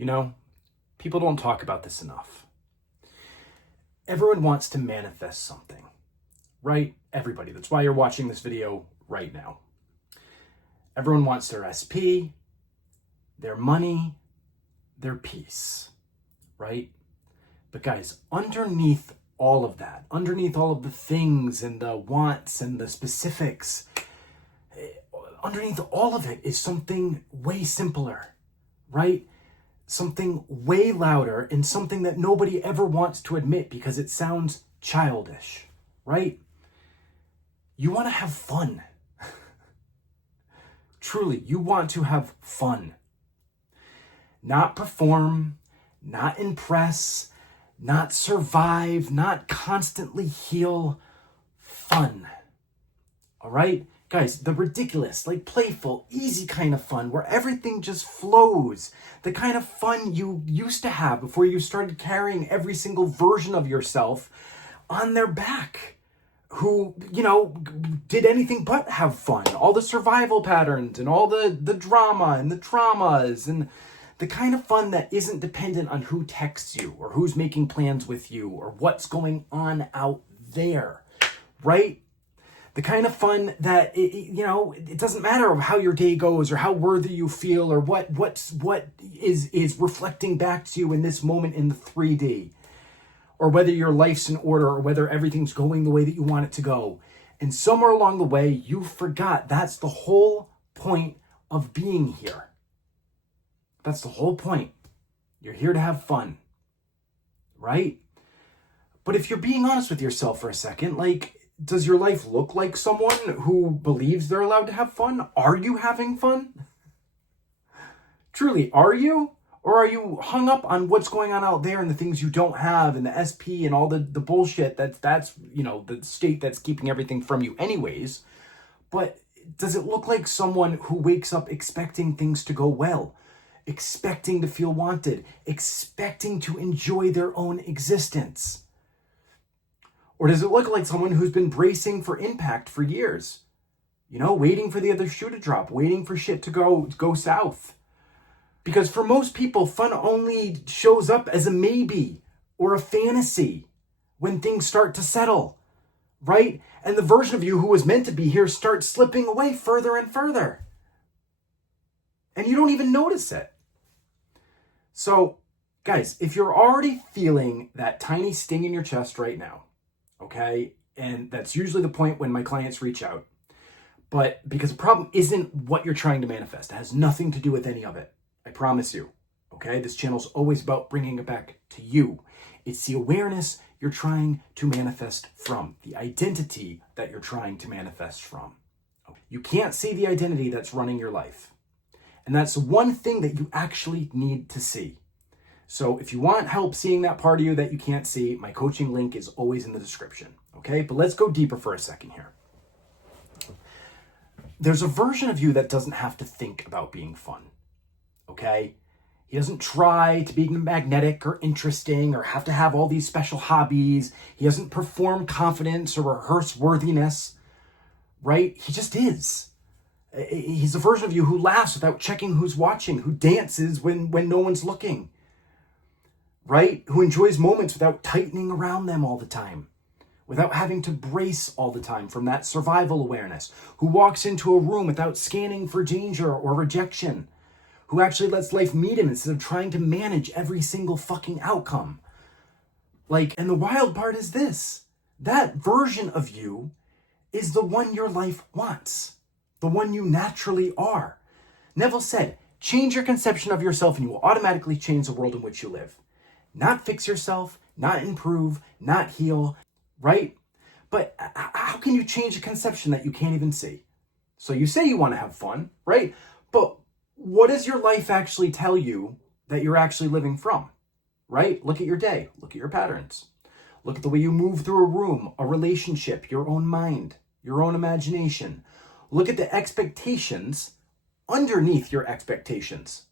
You know, people don't talk about this enough. Everyone wants to manifest something, right? Everybody. That's why you're watching this video right now. Everyone wants their SP, their money, their peace, right? But guys, underneath all of that, underneath all of the things and the wants and the specifics, underneath all of it is something way simpler, right? Something way louder and something that nobody ever wants to admit because it sounds childish, right? You want to have fun. Truly, you want to have fun. Not perform, not impress, not survive, not constantly heal. Fun. All right? Guys, the ridiculous, like playful, easy kind of fun where everything just flows. The kind of fun you used to have before you started carrying every single version of yourself on their back. Who, you know, did anything but have fun. All the survival patterns and all the drama and the traumas and the kind of fun that isn't dependent on who texts you or who's making plans with you or what's going on out there, right? The kind of fun that, it doesn't matter how your day goes or how worthy you feel or what is reflecting back to you in this moment in the 3D. Or whether your life's in order or whether everything's going the way that you want it to go. And somewhere along the way, you forgot that's the whole point of being here. That's the whole point. You're here to have fun, right? But if you're being honest with yourself for a second, like, does your life look like someone who believes they're allowed to have fun? Are you having fun? Truly, are you? Or are you hung up on what's going on out there and the things you don't have and the SP and all the bullshit that's the state that's keeping everything from you anyways? But does it look like someone who wakes up expecting things to go well, expecting to feel wanted, expecting to enjoy their own existence? Or does it look like someone who's been bracing for impact for years? Waiting for the other shoe to drop, waiting for shit to go south? Because for most people, fun only shows up as a maybe or a fantasy when things start to settle, right? And the version of you who was meant to be here starts slipping away further and further. And you don't even notice it. So, guys, if you're already feeling that tiny sting in your chest right now, okay? And that's usually the point when my clients reach out. But because the problem isn't what you're trying to manifest. It has nothing to do with any of it. I promise you, okay? This channel is always about bringing it back to you. It's the awareness you're trying to manifest from, the identity that you're trying to manifest from. You can't see the identity that's running your life. And that's one thing that you actually need to see. So if you want help seeing that part of you that you can't see, my coaching link is always in the description, okay? But let's go deeper for a second here. There's a version of you that doesn't have to think about being fun. Okay? He doesn't try to be magnetic or interesting or have to have all these special hobbies. He doesn't perform confidence or rehearse worthiness, right? He just is. He's a version of you who laughs without checking who's watching, who dances when no one's looking, right? Who enjoys moments without tightening around them all the time, without having to brace all the time from that survival awareness, who walks into a room without scanning for danger or rejection, who actually lets life meet him instead of trying to manage every single fucking outcome. And the wild part is this. That version of you is the one your life wants. The one you naturally are. Neville said, change your conception of yourself and you will automatically change the world in which you live. Not fix yourself, not improve, not heal, right? But how can you change a conception that you can't even see? So you say you want to have fun, right? But what does your life actually tell you that you're actually living from, right? Look at your day. Look at your patterns. Look at the way you move through a room, a relationship, your own mind, your own imagination. Look at the expectations underneath your expectations,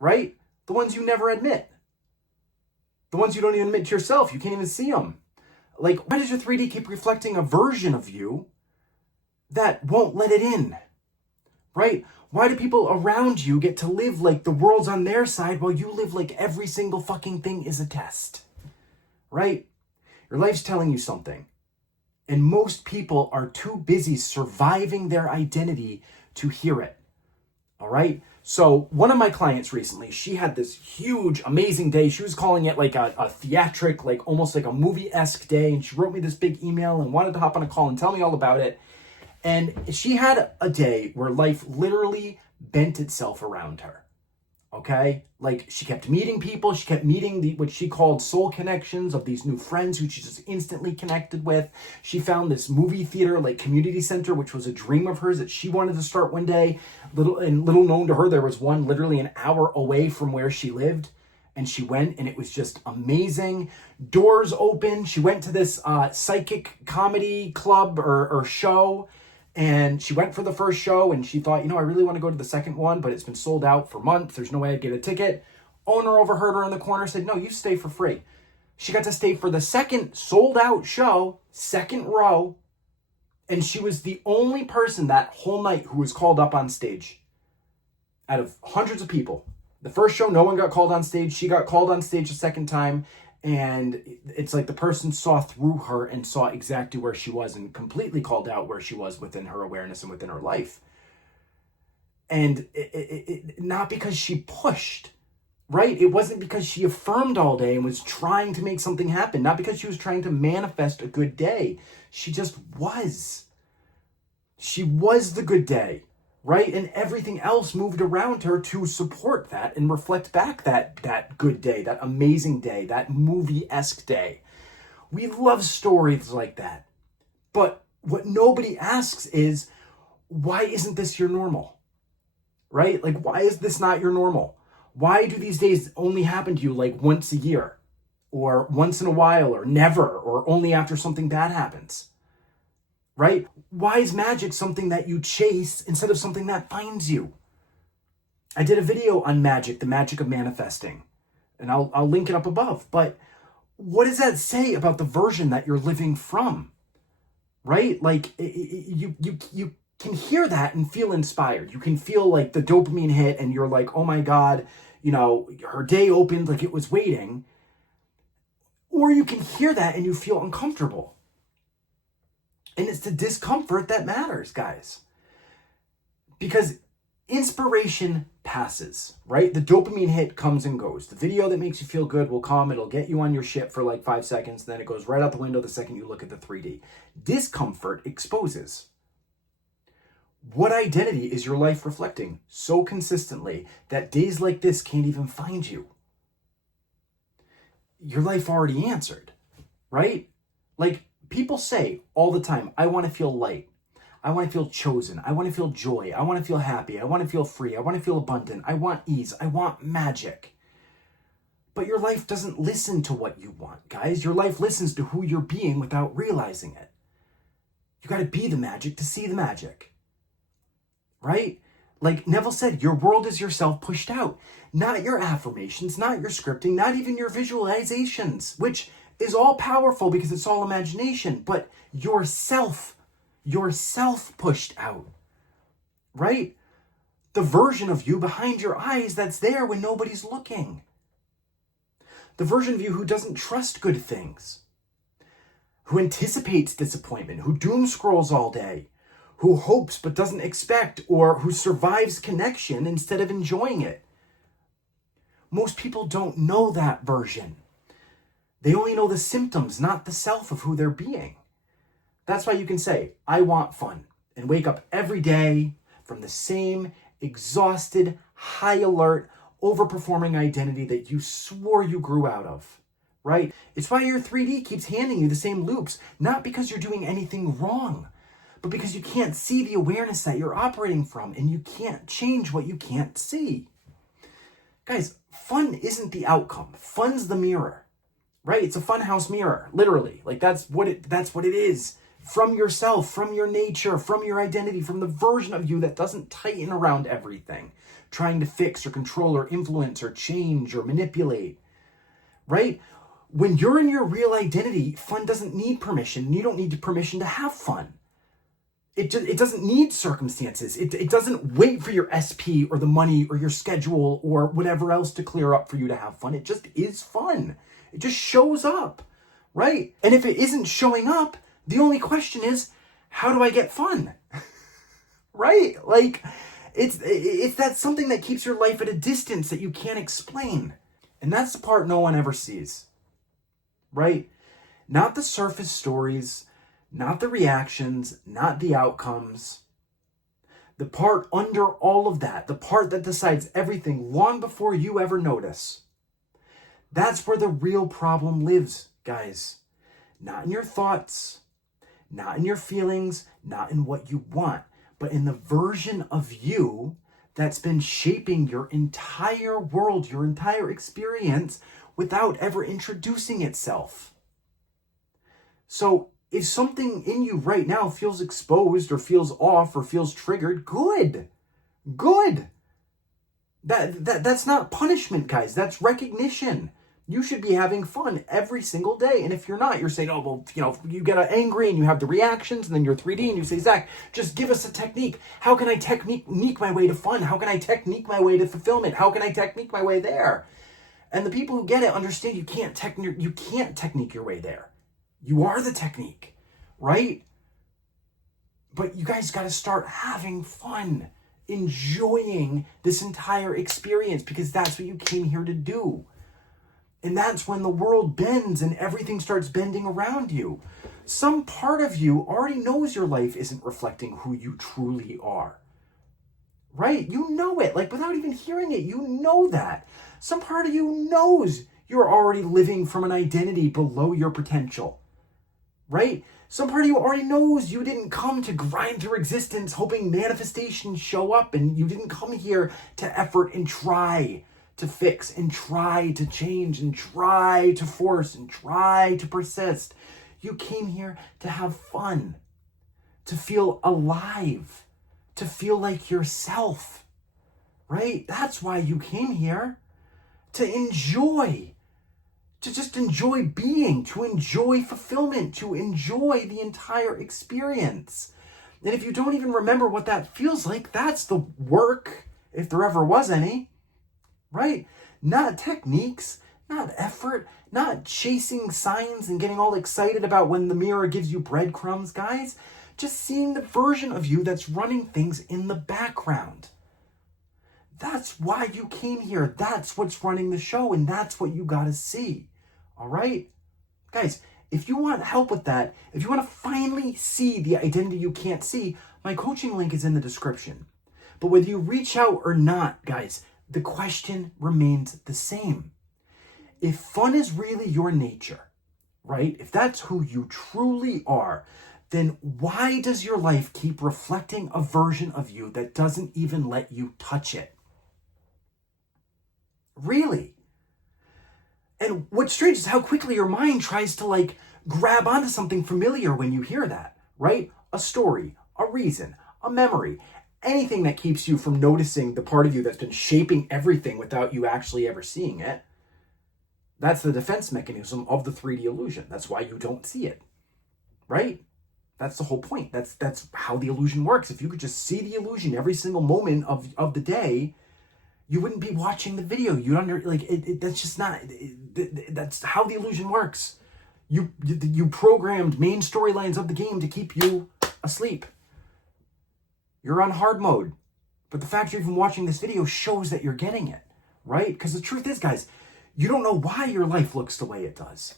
right? The ones you never admit. The ones you don't even admit to yourself. You can't even see them. Why does your 3D keep reflecting a version of you that won't let it in? right? Why do people around you get to live like the world's on their side while you live like every single fucking thing is a test, right? Your life's telling you something. And most people are too busy surviving their identity to hear it, all right? So one of my clients recently, she had this huge, amazing day. She was calling it like a theatric, like almost like a movie-esque day. And she wrote me this big email and wanted to hop on a call and tell me all about it. And she had a day where life literally bent itself around her, okay? Like she kept meeting people. She kept meeting what she called soul connections of these new friends who she just instantly connected with. She found this movie theater, like community center, which was a dream of hers that she wanted to start one day. Little known to her, there was one literally an hour away from where she lived. And she went, and it was just amazing. Doors open. She went to this psychic comedy club or show. And she went for the first show and she thought, I really want to go to the second one, but it's been sold out for months. There's no way I'd get a ticket. Owner overheard her in the corner, said, no, you stay for free. She got to stay for the second sold out show, second row. And she was the only person that whole night who was called up on stage out of hundreds of people. The first show, no one got called on stage. She got called on stage a second time. And it's like the person saw through her and saw exactly where she was and completely called out where she was within her awareness and within her life. And it not because she pushed, right? It wasn't because she affirmed all day and was trying to make something happen. Not because she was trying to manifest a good day. She just was. She was the good day, right? And everything else moved around her to support that and reflect back that good day, that amazing day, that movie-esque day. We love stories like that. But what nobody asks is, why isn't this your normal? Right? Like, why is this not your normal? Why do these days only happen to you like once a year or once in a while or never or only after something bad happens? Right? Why is magic something that you chase instead of something that finds you? I did a video on magic, the magic of manifesting, and I'll link it up above. But what does that say about the version that you're living from? Right? Like you can hear that and feel inspired. You can feel like the dopamine hit and you're like, oh my God, her day opened like it was waiting. Or you can hear that and you feel uncomfortable. And it's the discomfort that matters, guys. Because inspiration passes, right? The dopamine hit comes and goes. The video that makes you feel good will come. It'll get you on your ship for like 5 seconds. Then it goes right out the window the second you look at the 3D. Discomfort exposes. What identity is your life reflecting so consistently that days like this can't even find you? Your life already answered, right? Like, people say all the time, I want to feel light. I want to feel chosen. I want to feel joy. I want to feel happy. I want to feel free. I want to feel abundant. I want ease. I want magic. But your life doesn't listen to what you want, guys. Your life listens to who you're being without realizing it. You got to be the magic to see the magic. Right? Like Neville said, your world is yourself pushed out. Not your affirmations, not your scripting, not even your visualizations, which is all powerful because it's all imagination, but yourself pushed out, right? The version of you behind your eyes that's there when nobody's looking. The version of you who doesn't trust good things, who anticipates disappointment, who doom scrolls all day, who hopes but doesn't expect, or who survives connection instead of enjoying it. Most people don't know that version. They only know the symptoms, not the self of who they're being. That's why you can say, I want fun, and wake up every day from the same exhausted, high alert, overperforming identity that you swore you grew out of, right? It's why your 3D keeps handing you the same loops, not because you're doing anything wrong, but because you can't see the awareness that you're operating from, and you can't change what you can't see. Guys, fun isn't the outcome. Fun's the mirror. Right? It's a funhouse mirror, literally. Like that's what it is. From yourself, from your nature, from your identity, from the version of you that doesn't tighten around everything, trying to fix or control or influence or change or manipulate. Right? When you're in your real identity, fun doesn't need permission. You don't need permission to have fun. it doesn't need circumstances. It doesn't wait for your SP or the money or your schedule or whatever else to clear up for you to have fun. It just is fun. It just shows up, right? And if it isn't showing up, the only question is, how do I get fun? Right? Like, it's that something that keeps your life at a distance that you can't explain. And that's the part no one ever sees, right? Not the surface stories, not the reactions, not the outcomes. The part under all of that, the part that decides everything long before you ever notice. That's where the real problem lives, guys. Not in your thoughts, not in your feelings, not in what you want, but in the version of you that's been shaping your entire world, your entire experience, without ever introducing itself. So if something in you right now feels exposed or feels off or feels triggered, good. That's not punishment, guys. That's recognition. You should be having fun every single day. And if you're not, you're saying, oh, well, you get angry and you have the reactions and then you're 3D and you say, Zach, just give us a technique. How can I technique my way to fun? How can I technique my way to fulfillment? How can I technique my way there? And the people who get it understand you can't technique your way there. You are the technique, right? But you guys got to start having fun, enjoying this entire experience, because that's what you came here to do. And that's when the world bends and everything starts bending around you. Some part of you already knows your life isn't reflecting who you truly are. Right? You know it. Like, without even hearing it, you know that. Some part of you knows you're already living from an identity below your potential. Right? Some part of you already knows you didn't come to grind through existence hoping manifestations show up, and you didn't come here to effort and try to fix and try to change and try to force and try to persist. You came here to have fun, to feel alive, to feel like yourself, right? That's why you came here, to enjoy, to just enjoy being, to enjoy fulfillment, to enjoy the entire experience. And if you don't even remember what that feels like, that's the work, if there ever was any. Right? Not techniques, not effort, not chasing signs and getting all excited about when the mirror gives you breadcrumbs, guys. Just seeing the version of you that's running things in the background. That's why you came here. That's what's running the show, and that's what you got to see. All right? Guys, if you want help with that, if you want to finally see the identity you can't see, my coaching link is in the description. But whether you reach out or not, guys, the question remains the same. If fun is really your nature, right? If that's who you truly are, then why does your life keep reflecting a version of you that doesn't even let you touch it? Really? And what's strange is how quickly your mind tries to grab onto something familiar when you hear that, right? A story, a reason, a memory. Anything that keeps you from noticing the part of you that's been shaping everything without you actually ever seeing it. That's the defense mechanism of the 3D illusion. That's why you don't see it, right? That's the whole point. That's how the illusion works. If you could just see the illusion every single moment of the day, you wouldn't be watching the video. That's just not, that's how the illusion works. You programmed main storylines of the game to keep you asleep. You're on hard mode. But the fact you're even watching this video shows that you're getting it, right? Because the truth is, guys, you don't know why your life looks the way it does.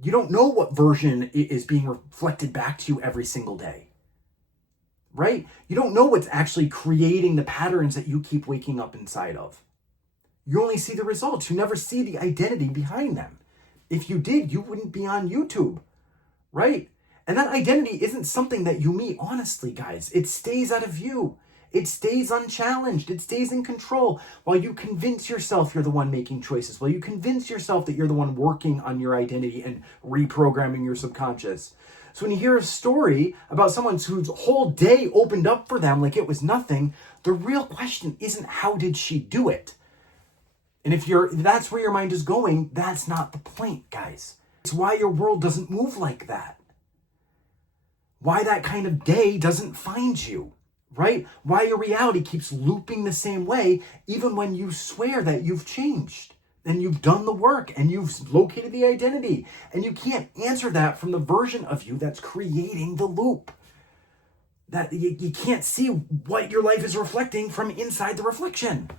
You don't know what version is being reflected back to you every single day, right? You don't know what's actually creating the patterns that you keep waking up inside of. You only see the results. You never see the identity behind them. If you did, you wouldn't be on YouTube, right? And that identity isn't something that you meet honestly, guys. It stays out of view. It stays unchallenged. It stays in control while you convince yourself you're the one making choices, while you convince yourself that you're the one working on your identity and reprogramming your subconscious. So when you hear a story about someone whose whole day opened up for them like it was nothing, the real question isn't how did she do it? And if that's where your mind is going, that's not the point, guys. It's why your world doesn't move like that. Why that kind of day doesn't find you, right? Why your reality keeps looping the same way, even when you swear that you've changed and you've done the work and you've located the identity, and you can't answer that from the version of you that's creating the loop. That you can't see what your life is reflecting from inside the reflection.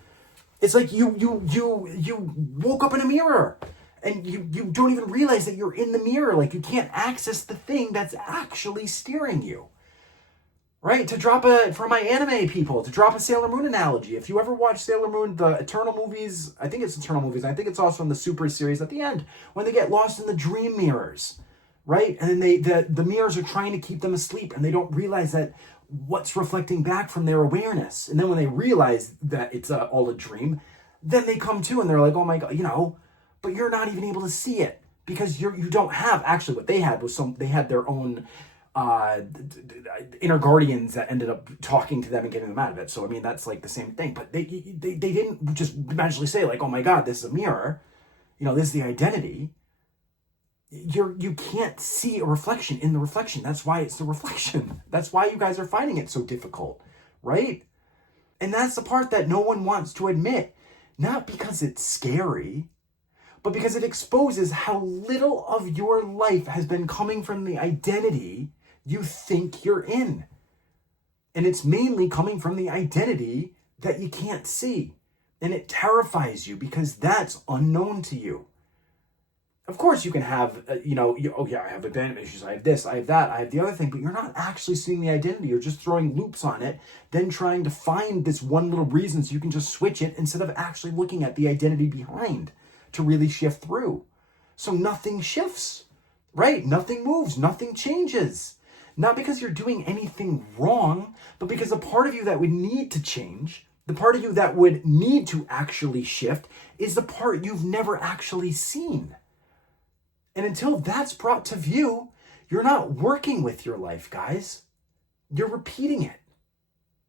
It's like you woke up in a mirror and you don't even realize that you're in the mirror. Like, you can't access the thing that's actually steering you. Right? For my anime people, to drop a Sailor Moon analogy. If you ever watch Sailor Moon, the Eternal movies, I think it's Eternal movies. I think it's also in the Super series at the end, when they get lost in the dream mirrors, right? And then the mirrors are trying to keep them asleep, and they don't realize that what's reflecting back from their awareness. And then when they realize that it's all a dream, then they come to and they're like, oh my God, but you're not even able to see it because you don't have, actually what they had was they had their own inner guardians that ended up talking to them and getting them out of it. So, I mean, that's like the same thing, but they didn't just magically say like, oh my God, this is a mirror. This is the identity. You can't see a reflection in the reflection. That's why it's the reflection. That's why you guys are finding it so difficult, right? And that's the part that no one wants to admit. Not because it's scary, but because it exposes how little of your life has been coming from the identity you think you're in. And it's mainly coming from the identity that you can't see. And it terrifies you because that's unknown to you. Of course, you can have, I have abandonment issues, I have this, I have that, I have the other thing, but you're not actually seeing the identity. You're just throwing loops on it, then trying to find this one little reason so you can just switch it instead of actually looking at the identity behind to really shift through. So nothing shifts, right? Nothing moves, nothing changes. Not because you're doing anything wrong, but because the part of you that would need to change, the part of you that would need to actually shift, is the part you've never actually seen. And until that's brought to view, you're not working with your life, guys. You're repeating it.